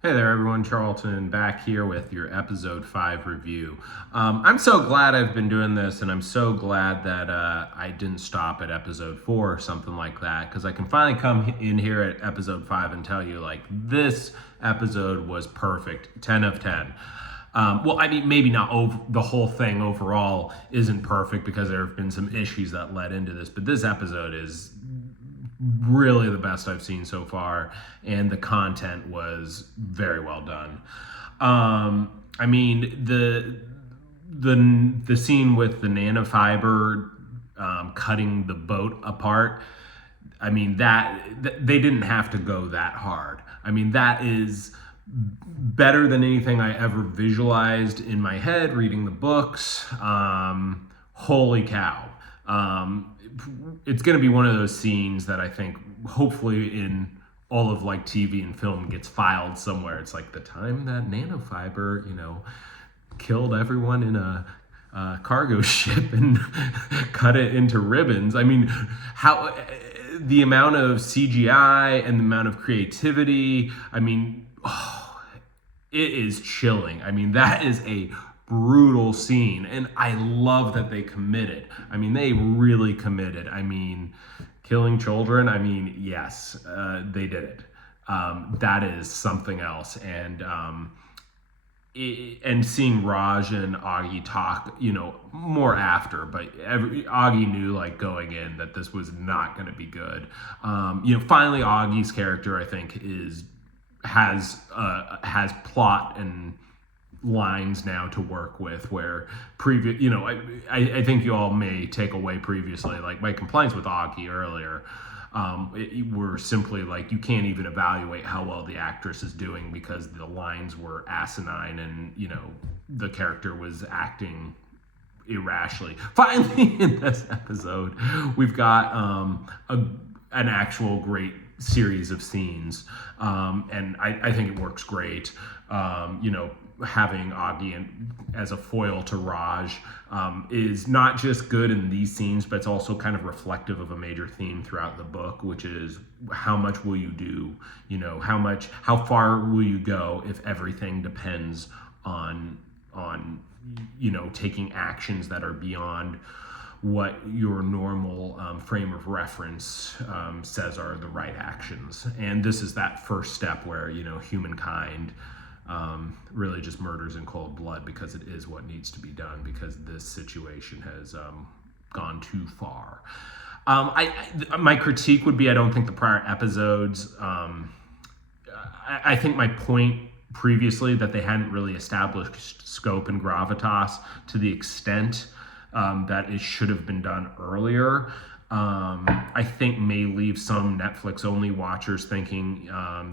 Hey there, everyone. Charlton back here with your episode 5 review. I'm so glad I've been doing this, and I'm so glad that I didn't stop at episode 4 or something like that, because I can finally come in here at episode 5 and tell you, like, this episode was perfect. 10 of 10. Well, I mean, maybe not the whole thing overall isn't perfect because there have been some issues that led into this, but this episode is really the best I've seen so far, and the content was very well done. I mean, the scene with the nanofiber cutting the boat apart. I mean that they didn't have to go that hard. I mean that is better than anything I ever visualized in my head reading the books. Holy cow. It's going to be one of those scenes that I think hopefully in all of like TV and film gets filed somewhere. It's like the time that nanofiber, killed everyone in a cargo ship and cut it into ribbons. I mean, how the amount of CGI and the amount of creativity. I mean, it is chilling. I mean, that is a brutal scene, and I love that they committed. I mean, they really committed. I mean, killing children. I mean, yes, they did it. That is something else, and seeing Raj and Augie talk, more after, but Augie knew like going in that this was not going to be good. Finally, Augie's character, I think, has plot and lines now to work with, where I think you all may take away previously, like my complaints with Augie earlier were simply like, you can't even evaluate how well the actress is doing because the lines were asinine, and the character was acting irrationally. Finally, in this episode, we've got an actual great series of scenes, and I think it works great. Having Augie as a foil to Raj is not just good in these scenes, but it's also kind of reflective of a major theme throughout the book, which is how much will you do? How far will you go if everything depends on taking actions that are beyond what your normal frame of reference says are the right actions. And this is that first step where humankind really just murders in cold blood because it is what needs to be done, because this situation has gone too far. My critique would be, I don't think the prior episodes, I think my point previously that they hadn't really established scope and gravitas to the extent that it should have been done earlier, I think may leave some Netflix only watchers thinking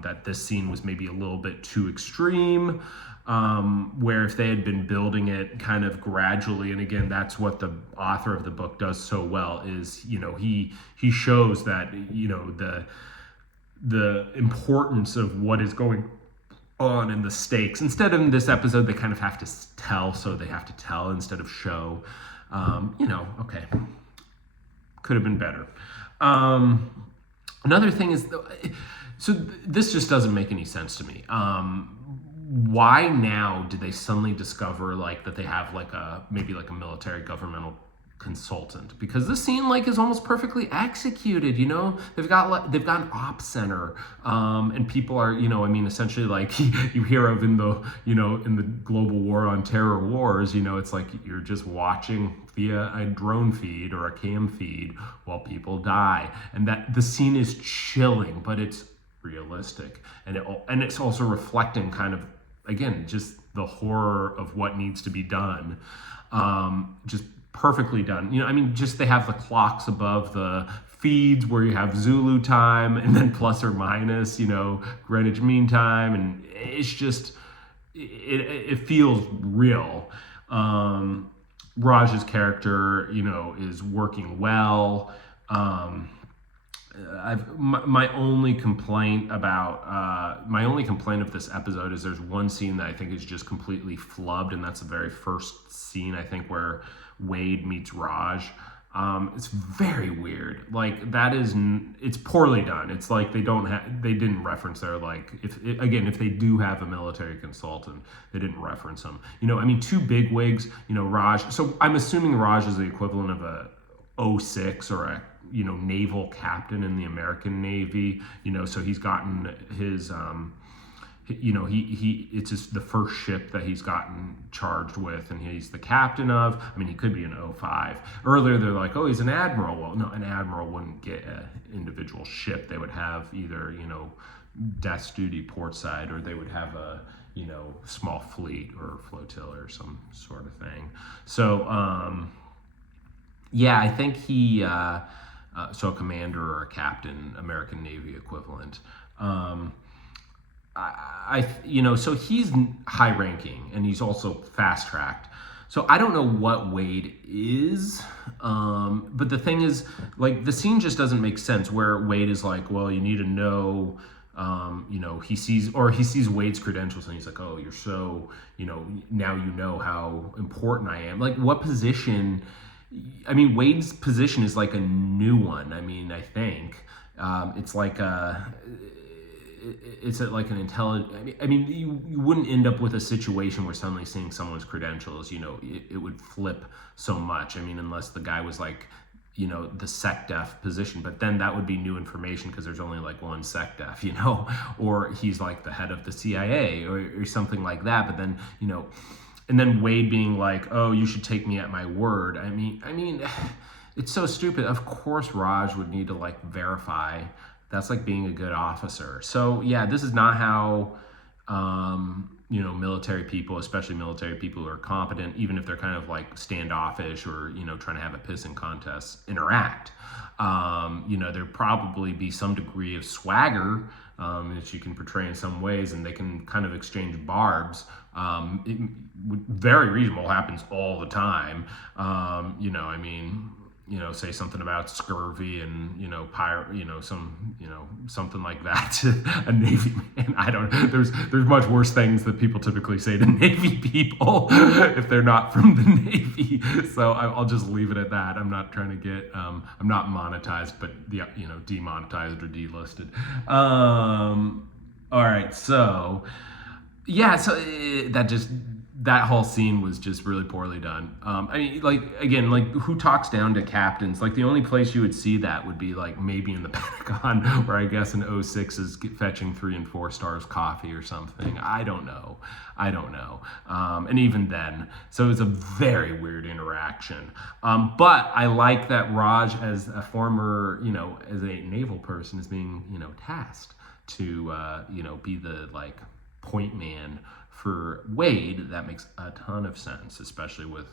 that this scene was maybe a little bit too extreme, where if they had been building it kind of gradually, and again, that's what the author of the book does so well, is he shows that the importance of what is going on and the stakes. Instead of in this episode, they kind of have to tell, so they have to tell instead of show. Okay, could have been better. Another thing is, this just doesn't make any sense to me. Why now did they suddenly discover that they have maybe a military governmental consultant? Because this scene is almost perfectly executed. They've got an ops center, and people are essentially you hear of in the in the global war on terror wars. It's like you're just watching via a drone feed or a cam feed while people die, and that the scene is chilling, but it's realistic, and it's also reflecting kind of, again, just the horror of what needs to be done. Just perfectly done. Just they have the clocks above the feeds where you have Zulu time and then plus or minus, Greenwich Mean Time, and it's just it feels real. Raj's character, is working well. My only complaint of this episode is there's one scene that I think is just completely flubbed, and that's the very first scene, I think, where Wade meets Raj. It's very weird. Like it's poorly done. It's like they didn't reference their, like, if they do have a military consultant, they didn't reference them. I mean, two big wigs. Raj. So I'm assuming Raj is the equivalent of a '06 or a naval captain in the American Navy. So he's gotten his he it's just the first ship that he's gotten charged with, and he's the captain of. I mean, he could be an '05. Earlier they're like, oh, he's an admiral. Well, no, an admiral wouldn't get an individual ship. They would have either desk duty portside, or they would have a small fleet or flotilla or some sort of thing. So yeah, I think he so a commander or a captain, American Navy equivalent. So he's high ranking, and he's also fast tracked. So I don't know what Wade is, but the thing is, like, the scene just doesn't make sense. Where Wade is like, well, you need to know, he sees Wade's credentials, and he's like, oh, you're so, now you know how important I am. Like, what position? I mean, Wade's position is like a new one. I mean, I think it's like like an intelligent. I mean, you wouldn't end up with a situation where suddenly seeing someone's credentials, it would flip so much. I mean, unless the guy was like, the SecDef position, but then that would be new information because there's only like one SecDef, or he's like the head of the CIA or something like that. But then, and then Wade being like, oh, you should take me at my word. I mean, it's so stupid. Of course, Raj would need to like verify. That's like being a good officer. So yeah, this is not how, military people, especially military people who are competent, even if they're kind of like standoffish or, trying to have a pissing contest, interact. There'd probably be some degree of swagger that you can portray in some ways, and they can kind of exchange barbs. Very reasonable, happens all the time. Say something about scurvy and, something like that to a Navy man. I don't know. There's much worse things that people typically say to Navy people if they're not from the Navy. So I'll just leave it at that. I'm not trying to get, I'm not monetized, but demonetized or delisted. All right. So yeah, so that whole scene was just really poorly done. I mean, like, again, like, who talks down to captains? Like, the only place you would see that would be like maybe in the Pentagon, where I guess an '06 is fetching 3 and 4 stars coffee or something. I don't know. And even then, so it's a very weird interaction. But I like that Raj, as a former, as a naval person, is being, tasked to, be the like point man for Wade. That makes a ton of sense, especially with,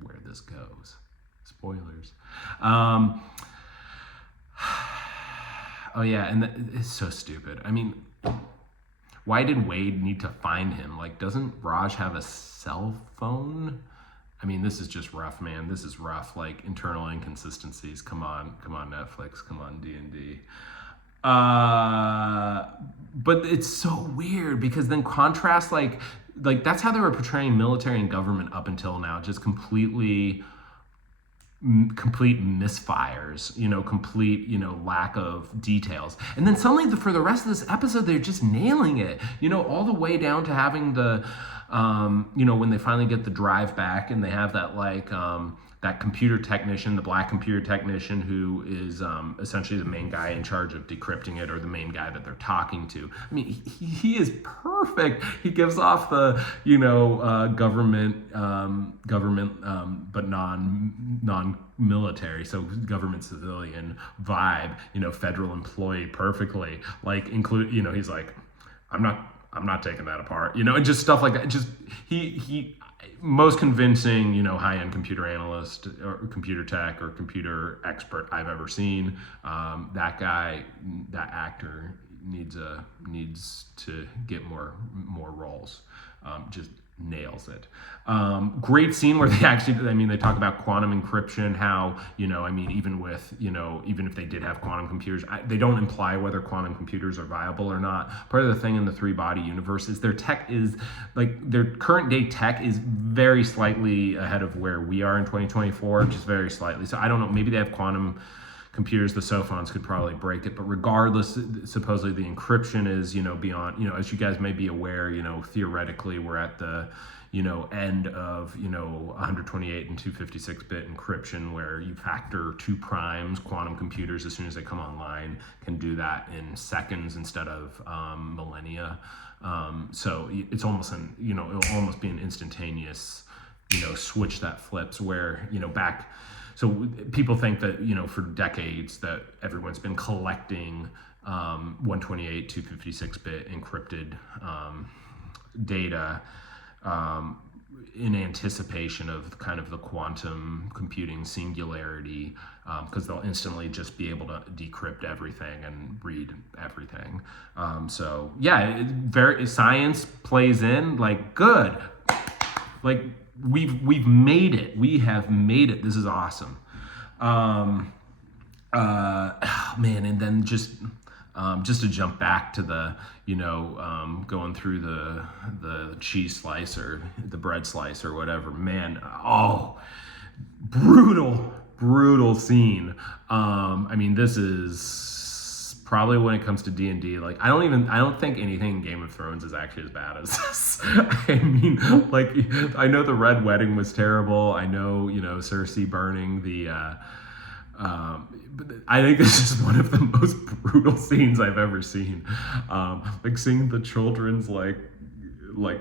where this goes. Spoilers. Oh yeah, and it's so stupid. I mean, why did Wade need to find him? Like, doesn't Raj have a cell phone? I mean, this is just rough, man. This is rough. Like, internal inconsistencies. Come on, Netflix. Come on, D&D. But it's so weird because then contrast, like that's how they were portraying military and government up until now, just complete misfires, complete, lack of details. And then suddenly for the rest of this episode, they're just nailing it, all the way down to having the, when they finally get the drive back and they have that, like, that computer technician, the black computer technician, who is essentially the main guy in charge of decrypting it, or the main guy that they're talking to. I mean, he is perfect. He gives off the, government, but non-military, so government civilian vibe, federal employee perfectly. Like, he's like, I'm not taking that apart, and just stuff like that. Just he most convincing, high-end computer analyst or computer tech or computer expert I've ever seen. That guy, that actor, needs to get more roles. Just nails it. Great scene where they actually, I mean, they talk about quantum encryption, how, I mean, even with, even if they did have quantum computers, they don't imply whether quantum computers are viable or not. Part of the thing in the three body universe is their tech is, like, their current day tech is very slightly ahead of where we are in 2024, just very slightly. So I don't know, maybe they have quantum computers, the sophons could probably break it, but regardless, supposedly the encryption is, beyond, as you guys may be aware, theoretically we're at the, end of, 128 and 256-bit encryption, where you factor 2 primes. Quantum computers, as soon as they come online, can do that in seconds instead of millennia. So it's almost it'll almost be an instantaneous, switch that flips where, back. So people think that, for decades that everyone's been collecting 128, 256-bit encrypted data in anticipation of kind of the quantum computing singularity, because they'll instantly just be able to decrypt everything and read everything. So yeah, science plays in, like, good. Like, we've made it. We have made it. This is awesome. Man, and then just to jump back to the, going through the cheese slice or the bread slice or whatever, man, brutal scene. I mean, this is probably, when it comes to D&D, like, I don't think anything in Game of Thrones is actually as bad as this. I mean, like, I know the Red Wedding was terrible. I know, Cersei burning the, but I think this is one of the most brutal scenes I've ever seen. Like, seeing the children's, like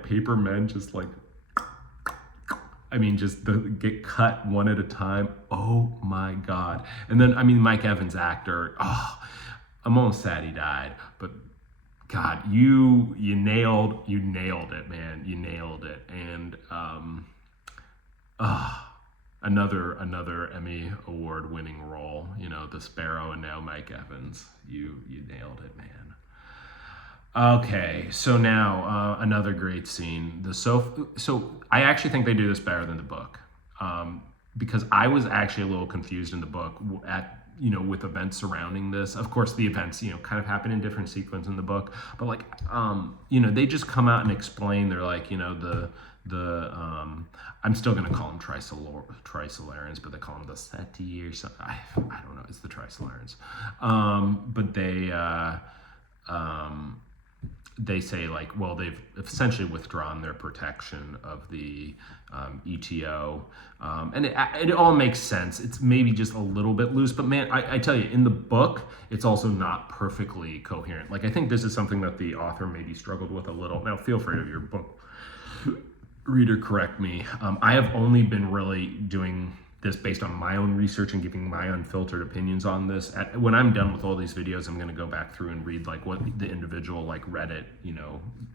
paper men just, like, I mean, just get cut one at a time. Oh my God. And then, I mean, Mike Evans' actor, I'm almost sad he died, but God, you nailed it, man. You nailed it. And another Emmy award winning role, the Sparrow, and now Mike Evans. You nailed it, man. Okay, so now another great scene. So I actually think they do this better than the book, because I was actually a little confused in the book with events surrounding this. Of course, the events, kind of happen in different sequence in the book, but, like, they just come out and explain. They're like, I'm still going to call them Trisolarans, but they call them the Seti or something. I don't know. It's the Trisolarans. But they say, like, well, they've essentially withdrawn their protection of the ETO, and it all makes sense. It's maybe just a little bit loose, but man, I tell you, in the book, it's also not perfectly coherent. Like, I think this is something that the author maybe struggled with a little. Now, feel free to your book reader correct me. I have only been really doing this based on my own research and giving my unfiltered opinions on this. When I'm done with all these videos, I'm going to go back through and read, like, what the individual, like, Reddit,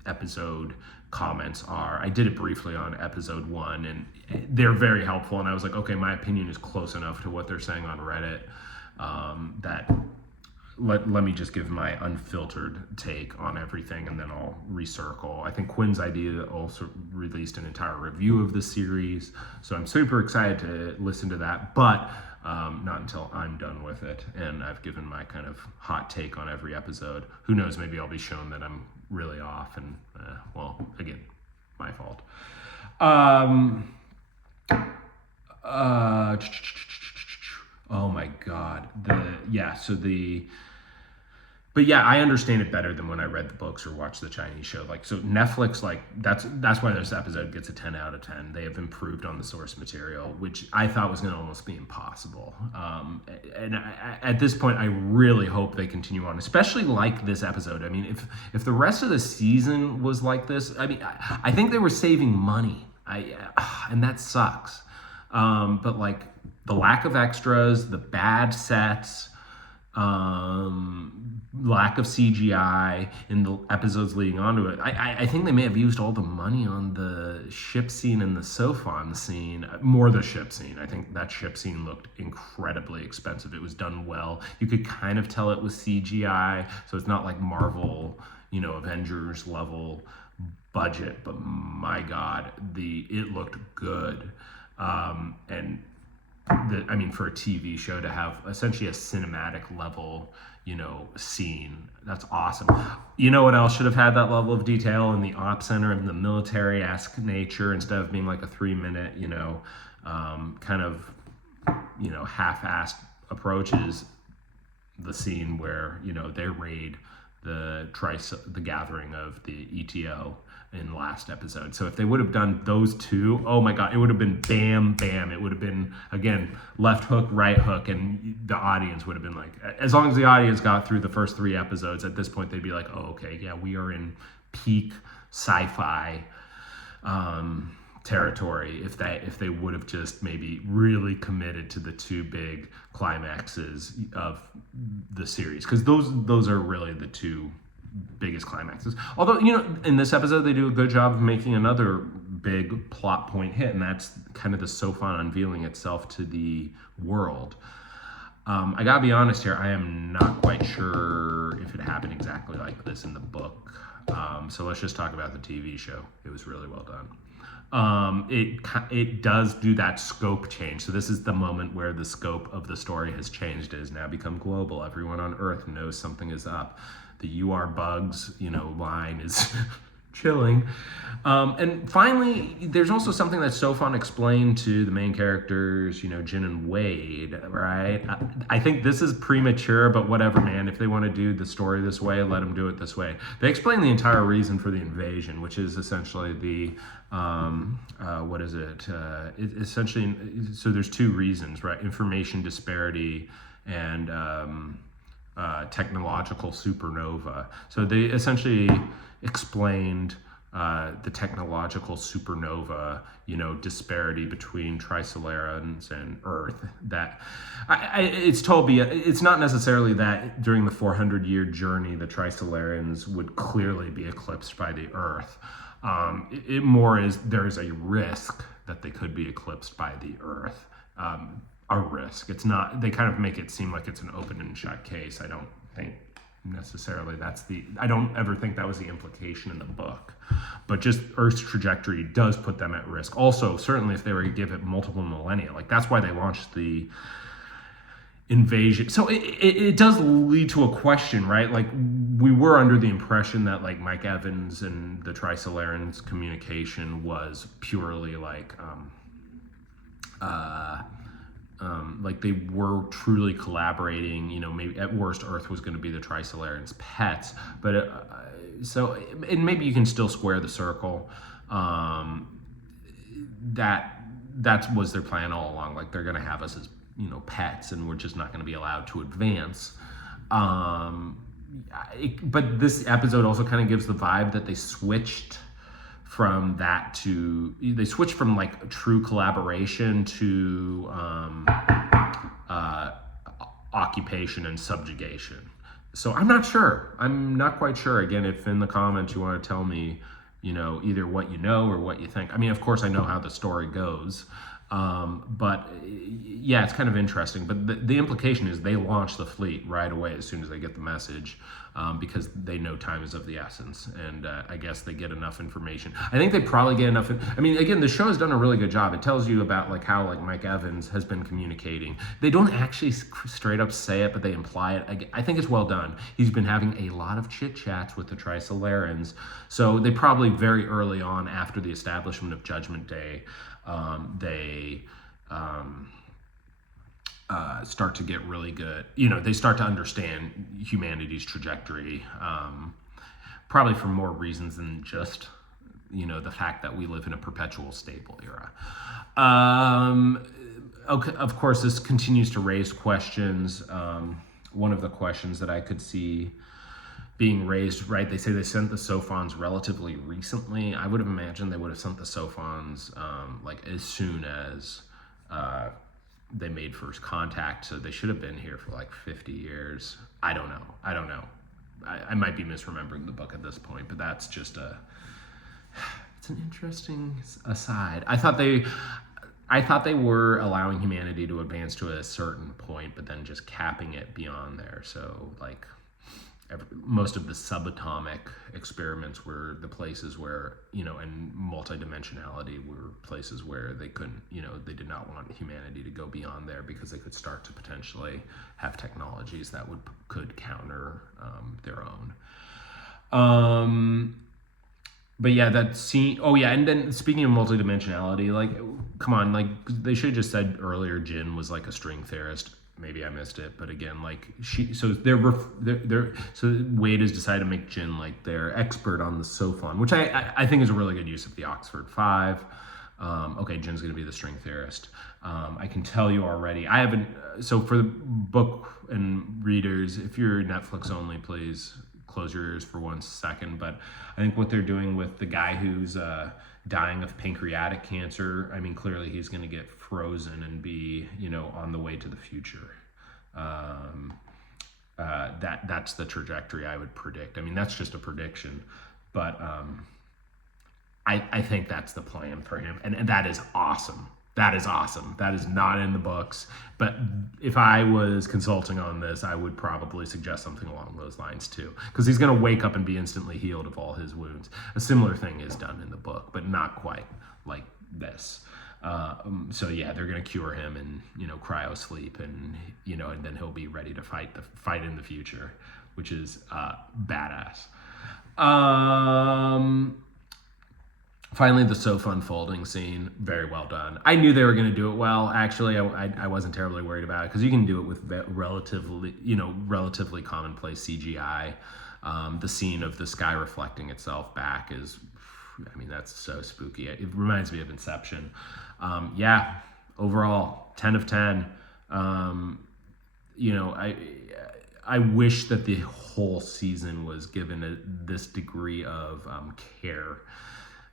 episode comments are. I did it briefly on episode 1, and they're very helpful. And I was like, okay, my opinion is close enough to what they're saying on Reddit, that let me just give my unfiltered take on everything, and then I'll recircle. I think Quinn's Idea also released an entire review of the series, so I'm super excited to listen to that, but not until I'm done with it and I've given my kind of hot take on every episode. Who knows, maybe I'll be shown that I'm really off, and well, again, my fault. Oh my God. But yeah, I understand it better than when I read the books or watched the Chinese show. Like, so Netflix, like, that's why this episode gets a 10 out of 10. They have improved on the source material, which I thought was going to almost be impossible. And at this point, I really hope they continue on, especially like this episode. I mean, if the rest of the season was like this, I mean, I think they were saving money. And that sucks. But, like, the lack of extras, the bad sets, lack of CGI in the episodes leading onto it. I think they may have used all the money on the ship scene and the sophon scene, more the ship scene. I think that ship scene looked incredibly expensive. It was done well. You could kind of tell it was CGI, so it's not like Marvel, Avengers level budget, but my God, it looked good. And for a TV show to have essentially a cinematic level, scene, that's awesome. You know what else should have had that level of detail in the op center and the military-esque nature instead of being like a 3-minute, kind of, half-assed approaches. The scene where they raid the gathering of the ETO in the last episode. So if they would have done those two, oh my God, it would have been bam, bam. It would have been, again, left hook, right hook, and the audience would have been like, as long as the audience got through the first 3 episodes, at this point they'd be like, oh, okay, yeah, we are in peak sci-fi territory if they would have just maybe really committed to the 2 big climaxes of the series, because those are really the 2 biggest climaxes. Although, in this episode they do a good job of making another big plot point hit, and that's kind of the sophon unveiling itself to the world. I gotta be honest here, I am not quite sure if it happened exactly like this in the book. So let's just talk about the TV show. It was really well done. It does do that scope change. So this is the moment where the scope of the story has changed. It has now become global. Everyone on Earth knows something is up. The "you are bugs," line is chilling. And finally, there's also something that Sophon explained to the main characters, Jin and Wade, right? I think this is premature, but whatever, man. If they want to do the story this way, let them do it this way. They explain the entire reason for the invasion, which is essentially the, what is it? Essentially, so there's 2 reasons, right? Information disparity and technological supernova. So they essentially explained the technological supernova, disparity between Trisolarans and Earth. That it's told me it's not necessarily that during the 400-year journey the Trisolarans would clearly be eclipsed by the Earth. It more is there is a risk that they could be eclipsed by the Earth. A risk. It's not. They kind of make it seem like it's an open and shut case. I don't think necessarily I don't ever think that was the implication in the book, but just Earth's trajectory does put them at risk. Also, certainly if they were to give it multiple millennia, like that's why they launched the invasion. So it does lead to a question, right? Like we were under the impression that like Mike Evans and the Trisolarans communication was purely like they were truly collaborating, maybe at worst Earth was going to be the Trisolarans' pets, but and maybe you can still square the circle. That was their plan all along. Like they're going to have us as, pets, and we're just not going to be allowed to advance. But this episode also kind of gives the vibe that they switched from like true collaboration to occupation and subjugation. So I'm not quite sure. Again, if in the comments you want to tell me, either what you know or what you think. I mean, of course I know how the story goes. But yeah, it's kind of interesting. But the implication is they launch the fleet right away as soon as they get the message, because they know time is of the essence, and I guess they get enough information. I think they probably get enough. I mean, again, the show has done a really good job. It tells you about like how like Mike Evans has been communicating. They don't actually straight up say it, but they imply it. I think it's well done. He's been having a lot of chit chats with the Trisolarans, so they probably very early on after the establishment of Judgment Day. They start to get really good. They start to understand humanity's trajectory, probably for more reasons than just, the fact that we live in a perpetual stable era. Okay, of course, this continues to raise questions. One of the questions that I could see being raised, right? They say they sent the sophons relatively recently. I would have imagined they would have sent the sophons like as soon as they made first contact, so they should have been here for like 50 years. I don't know. I might be misremembering the book at this point, but that's just it's an interesting aside. I thought they were allowing humanity to advance to a certain point, but then just capping it beyond there. So like most of the subatomic experiments were the places where, and multidimensionality were places where they couldn't, they did not want humanity to go beyond there because they could start to potentially have technologies that could counter their own. But yeah, that scene. Oh yeah, and then speaking of multidimensionality, like, come on, like they should have just said earlier, Jin was like a string theorist. Maybe I missed it, but again, like so Wade has decided to make Jin like their expert on the sophon, which I think is a really good use of the Oxford Five. Okay, Jin's going to be the string theorist. I can tell you already. I haven't. So for the book and readers, if you're Netflix only, please close your ears for 1 second. But I think what they're doing with the guy who's dying of pancreatic cancer, I mean, clearly he's going to get frozen and be, on the way to the future. That's the trajectory I would predict. I mean, that's just a prediction, but I think that's the plan for him, and that is awesome. That is awesome. That is not in the books, but if I was consulting on this, I would probably suggest something along those lines too, because he's going to wake up and be instantly healed of all his wounds. A similar thing is done in the book, but not quite like this. So yeah, they're going to cure him and, cryo sleep, and, and then he'll be ready to fight in the future, which is badass. Finally, the sophon folding scene, very well done. I knew they were going to do it well. Actually, I wasn't terribly worried about it because you can do it with relatively commonplace CGI. The scene of the sky reflecting itself back is, that's so spooky. It reminds me of Inception. Yeah, overall, 10 of 10. I wish that the whole season was given this degree of care.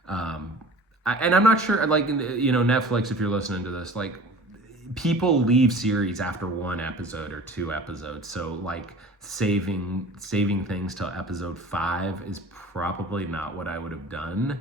And I'm not sure, like, Netflix, if you're listening to this, like, people leave series after 1 episode or 2 episodes. So like saving things till episode 5 is probably not what I would have done.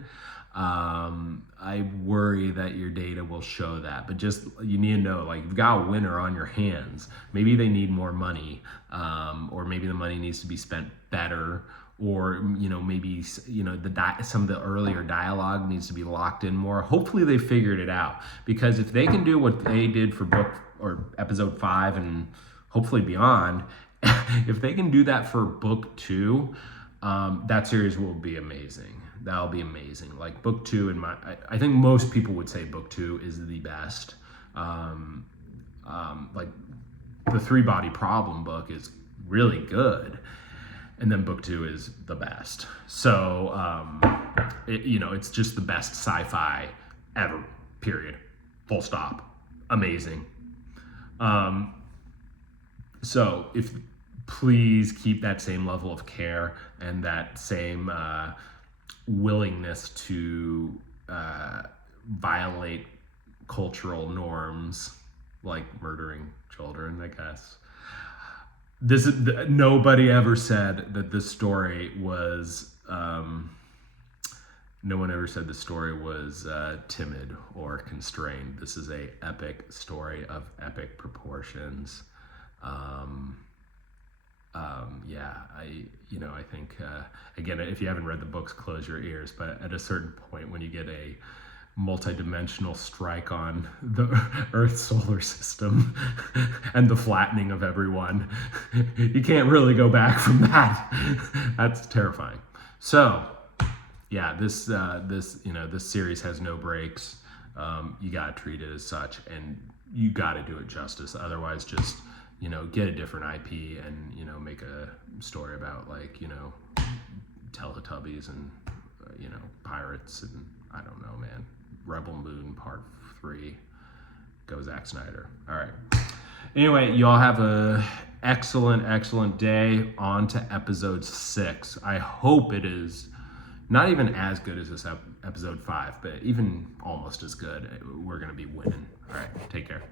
I worry that your data will show that, but just, you need to know, like, you've got a winner on your hands. Maybe they need more money, or maybe the money needs to be spent better, or maybe some of the earlier dialogue needs to be locked in more. Hopefully they figured it out, because if they can do what they did for book or episode 5 and hopefully beyond, if they can do that for book 2, that series will be amazing. That'll be amazing. Like book 2, I think most people would say book 2 is the best. Like the 3-Body Problem book is really good, and then book 2 is the best. So it's just the best sci-fi ever, period, full stop. Amazing. So if please keep that same level of care and that same willingness to violate cultural norms, like murdering children, I guess. This is, nobody ever said that this story was no one ever said the story was timid or constrained. This is a epic story of epic proportions. I think again, if you haven't read the books, close your ears. But at a certain point, when you get a multi-dimensional strike on the Earth's solar system and the flattening of everyone, you can't really go back from that. That's terrifying. So, yeah, this series has no breaks. You gotta treat it as such, and you gotta do it justice. Otherwise, just get a different IP and make a story about Teletubbies and pirates and I don't know, man. Rebel Moon Part 3. Go Zack Snyder. All right. Anyway, y'all have a excellent day. On to episode 6. I hope it is not even as good as this episode 5, but even almost as good. We're gonna be winning. All right. Take care.